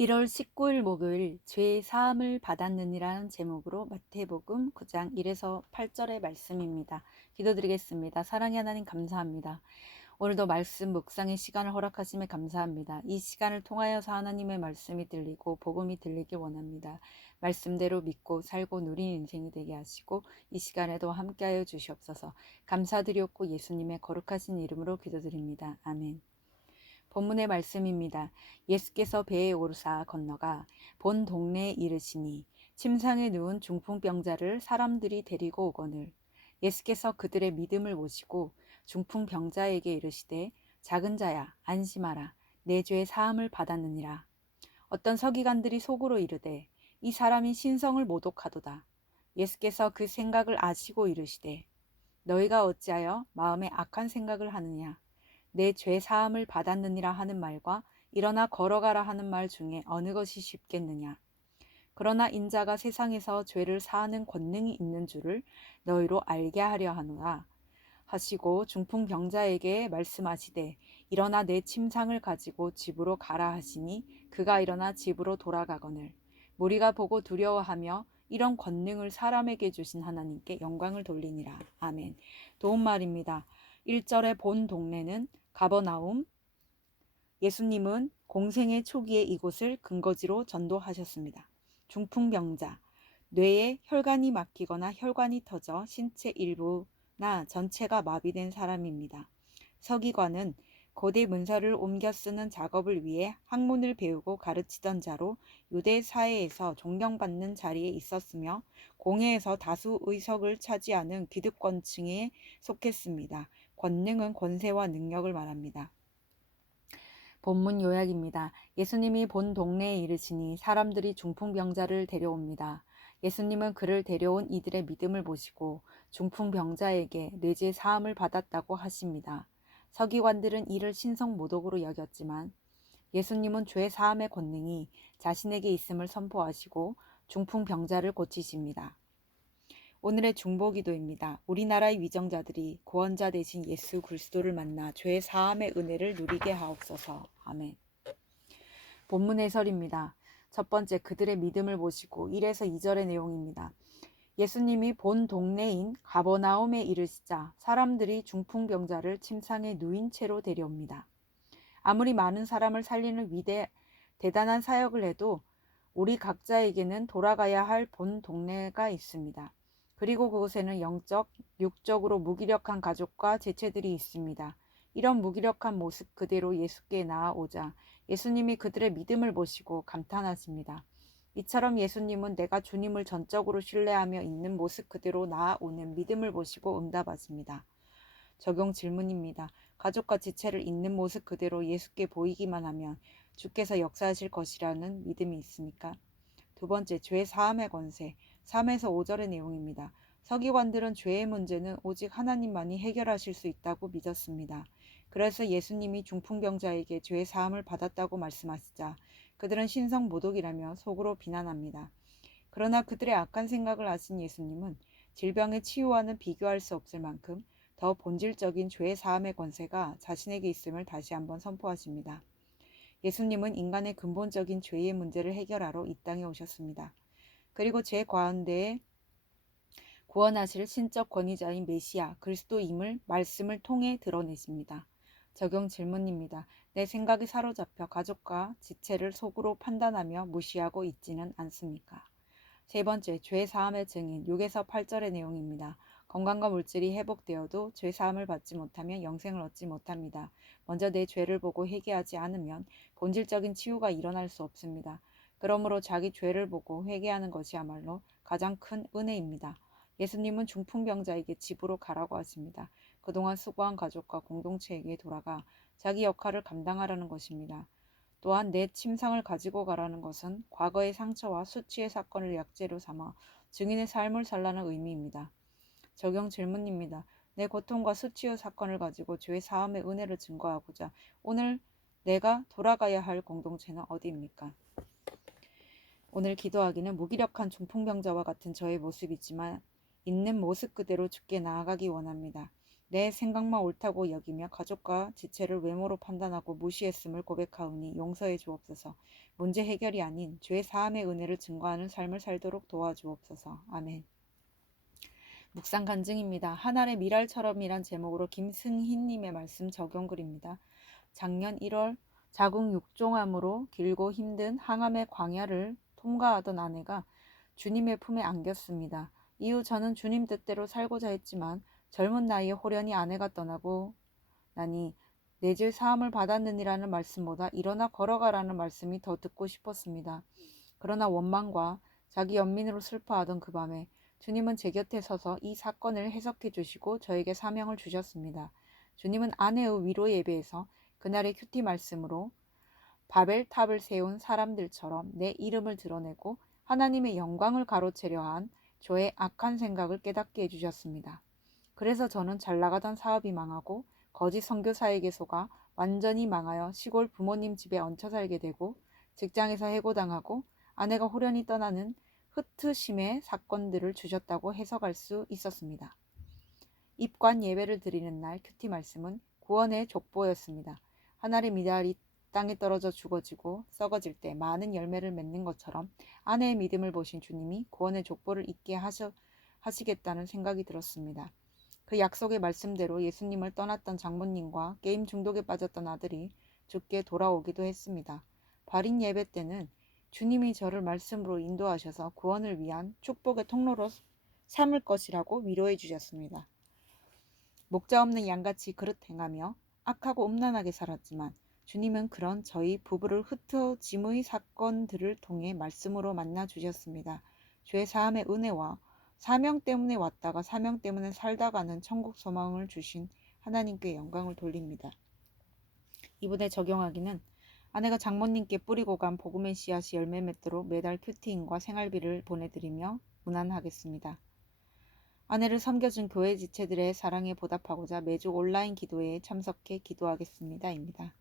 1월 19일 목요일 죄 사함을 받았느니라는 제목으로 마태복음 9장 1에서 8절의 말씀입니다. 기도드리겠습니다. 사랑의 하나님 감사합니다. 오늘도 말씀 묵상의 시간을 허락하심에 감사합니다. 이 시간을 통하여서 하나님의 말씀이 들리고 복음이 들리길 원합니다. 말씀대로 믿고 살고 누리는 인생이 되게 하시고 이 시간에도 함께하여 주시옵소서. 감사드렸고 예수님의 거룩하신 이름으로 기도드립니다. 아멘. 본문의 말씀입니다. 예수께서 배에 오르사 건너가 본 동네에 이르시니 침상에 누운 중풍병자를 사람들이 데리고 오거늘 예수께서 그들의 믿음을 보시고 중풍병자에게 이르시되 작은 자야 안심하라 내 죄 사함을 받았느니라. 어떤 서기관들이 속으로 이르되 이 사람이 신성을 모독하도다. 예수께서 그 생각을 아시고 이르시되 너희가 어찌하여 마음에 악한 생각을 하느냐. 내 죄 사함을 받았느니라 하는 말과 일어나 걸어가라 하는 말 중에 어느 것이 쉽겠느냐. 그러나 인자가 세상에서 죄를 사하는 권능이 있는 줄을 너희로 알게 하려 하노라 하시고 중풍병자에게 말씀하시되 일어나 내 침상을 가지고 집으로 가라 하시니 그가 일어나 집으로 돌아가거늘 무리가 보고 두려워하며 이런 권능을 사람에게 주신 하나님께 영광을 돌리니라. 아멘. 도움말입니다. 1절의 본 동네는 가버나움. 예수님은 공생의 초기에 이곳을 근거지로 전도하셨습니다. 중풍병자, 뇌에 혈관이 막히거나 혈관이 터져 신체 일부나 전체가 마비된 사람입니다. 서기관은 고대 문서를 옮겨 쓰는 작업을 위해 학문을 배우고 가르치던 자로 유대 사회에서 존경받는 자리에 있었으며 공회에서 다수 의석을 차지하는 기득권층에 속했습니다. 권능은 권세와 능력을 말합니다. 본문 요약입니다. 예수님이 본 동네에 이르시니 사람들이 중풍병자를 데려옵니다. 예수님은 그를 데려온 이들의 믿음을 보시고 중풍병자에게 뇌죄 사함을 받았다고 하십니다. 서기관들은 이를 신성모독으로 여겼지만 예수님은 죄 사함의 권능이 자신에게 있음을 선포하시고 중풍병자를 고치십니다. 오늘의 중보기도입니다. 우리나라의 위정자들이 구원자 되신 예수 그리스도를 만나 죄 사함의 은혜를 누리게 하옵소서. 아멘. 본문 해설입니다. 첫 번째, 그들의 믿음을 보시고 1에서 2절의 내용입니다. 예수님이 본 동네인 가버나움에 이르시자 사람들이 중풍병자를 침상에 누인 채로 데려옵니다. 아무리 많은 사람을 살리는 대단한 사역을 해도 우리 각자에게는 돌아가야 할 본 동네가 있습니다. 그리고 그곳에는 영적, 육적으로 무기력한 가족과 제체들이 있습니다. 이런 무기력한 모습 그대로 예수께 나아오자 예수님이 그들의 믿음을 보시고 감탄하십니다. 이처럼 예수님은 내가 주님을 전적으로 신뢰하며 있는 모습 그대로 나아오는 믿음을 보시고 응답하십니다. 적용 질문입니다. 가족과 지체를 있는 모습 그대로 예수께 보이기만 하면 주께서 역사하실 것이라는 믿음이 있습니까? 두 번째, 죄 사함의 권세. 3에서 5절의 내용입니다. 서기관들은 죄의 문제는 오직 하나님만이 해결하실 수 있다고 믿었습니다. 그래서 예수님이 중풍병자에게 죄 사함을 받았다고 말씀하시자 그들은 신성모독이라며 속으로 비난합니다. 그러나 그들의 악한 생각을 아신 예수님은 질병의 치유와는 비교할 수 없을 만큼 더 본질적인 죄 사함의 권세가 자신에게 있음을 다시 한번 선포하십니다. 예수님은 인간의 근본적인 죄의 문제를 해결하러 이 땅에 오셨습니다. 그리고 죄 가운데에 구원하실 신적 권위자인 메시아 그리스도임을 말씀을 통해 드러내십니다. 적용 질문입니다. 내 생각에 사로잡혀 가족과 지체를 속으로 판단하며 무시하고 있지는 않습니까? 세 번째, 죄 사함의 증인 6에서 8절의 내용입니다. 건강과 물질이 회복되어도 죄 사함을 받지 못하면 영생을 얻지 못합니다. 먼저 내 죄를 보고 회개하지 않으면 본질적인 치유가 일어날 수 없습니다. 그러므로 자기 죄를 보고 회개하는 것이야말로 가장 큰 은혜입니다. 예수님은 중풍병자에게 집으로 가라고 하십니다. 그동안 수고한 가족과 공동체에게 돌아가 자기 역할을 감당하라는 것입니다. 또한 내 침상을 가지고 가라는 것은 과거의 상처와 수치의 사건을 약재로 삼아 증인의 삶을 살라는 의미입니다. 적용 질문입니다. 내 고통과 수치의 사건을 가지고 죄 사함의 은혜를 증거하고자 오늘 내가 돌아가야 할 공동체는 어디입니까? 오늘 기도하기는 무기력한 중풍병자와 같은 저의 모습이지만 있는 모습 그대로 주께 나아가기 원합니다. 내 생각만 옳다고 여기며 가족과 지체를 외모로 판단하고 무시했음을 고백하오니 용서해 주옵소서. 문제 해결이 아닌 죄 사함의 은혜를 증거하는 삶을 살도록 도와주옵소서. 아멘. 묵상 간증입니다. 하늘의 미랄처럼이란 제목으로 김승희님의 말씀 적용글입니다. 작년 1월 자궁 육종암으로 길고 힘든 항암의 광야를 통과하던 아내가 주님의 품에 안겼습니다. 이후 저는 주님 뜻대로 살고자 했지만 젊은 나이에 호련히 아내가 떠나고 나니 내 죄 사함을 받았느니라는 말씀보다 일어나 걸어가라는 말씀이 더 듣고 싶었습니다. 그러나 원망과 자기 연민으로 슬퍼하던 그 밤에 주님은 제 곁에 서서 이 사건을 해석해 주시고 저에게 사명을 주셨습니다. 주님은 아내의 위로 예배에서 그날의 큐티 말씀으로 바벨탑을 세운 사람들처럼 내 이름을 드러내고 하나님의 영광을 가로채려 한 저의 악한 생각을 깨닫게 해주셨습니다. 그래서 저는 잘 나가던 사업이 망하고 거짓 선교사에게 속아 완전히 망하여 시골 부모님 집에 얹혀 살게 되고 직장에서 해고당하고 아내가 호련히 떠나는 흩트심의 사건들을 주셨다고 해석할 수 있었습니다. 입관 예배를 드리는 날 큐티 말씀은 구원의 족보였습니다. 하늘의 미달이 땅에 떨어져 죽어지고 썩어질 때 많은 열매를 맺는 것처럼 아내의 믿음을 보신 주님이 구원의 족보를 잊게 하시겠다는 생각이 들었습니다. 그 약속의 말씀대로 예수님을 떠났던 장모님과 게임 중독에 빠졌던 아들이 죽게 돌아오기도 했습니다. 발인 예배 때는 주님이 저를 말씀으로 인도하셔서 구원을 위한 축복의 통로로 삼을 것이라고 위로해 주셨습니다. 목자 없는 양같이 그릇 행하며 악하고 음란하게 살았지만 주님은 그런 저희 부부를 흩어짐의 사건들을 통해 말씀으로 만나 주셨습니다. 죄 사함의 은혜와 사명 때문에 왔다가 사명 때문에 살다가는 천국 소망을 주신 하나님께 영광을 돌립니다. 이분에 적용하기는 아내가 장모님께 뿌리고 간 복음의 씨앗이 열매 맺도록 매달 큐티인과 생활비를 보내드리며 무난하겠습니다. 아내를 섬겨준 교회 지체들의 사랑에 보답하고자 매주 온라인 기도회에 참석해 기도하겠습니다. 입니다.